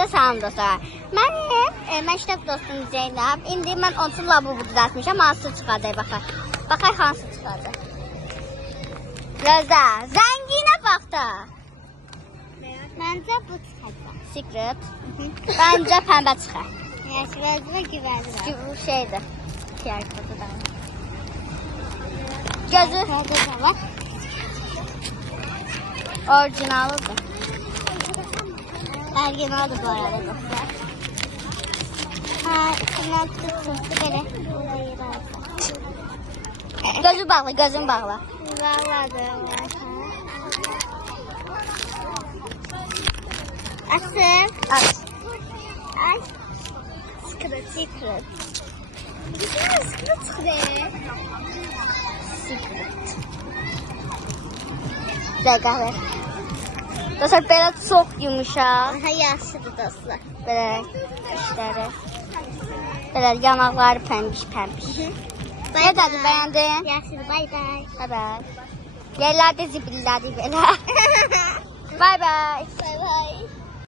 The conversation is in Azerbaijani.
Sizə salam dostlar. Mənim məktəb dostum Zeynəb. İndi mən onun labubu düzəltmişəm. Hansı çıxacaq baxaq. Baxaq hansı çıxacaq. Gözəl. Zənginə bax da. Məncə bu çıxacaq. Secret. Bəncə pəmbə çıxar. Yaşlı güvənli. Bu şeydir. QR kodu da. Gözü orijinalıdır. Orijinalıdır bu arada dostlar. İçindən tutsun. Belə. Gözü bağlı, gözün bağlı. Bağladım. Açın. Aç. Ay. Secret. Secret çıxdı. Secret. Dəqiqə ver. Dostlar, belə çox yumuşaq. Aha, yaxşıdır dostlar. Belə işləri. Belə yanaqları pəmbiş. Nə dedi, bəyəndin? Yaxşıdır, bay bay. Bay bay. Yerlərdə zibillədi belə. Bay bay. Bay bay.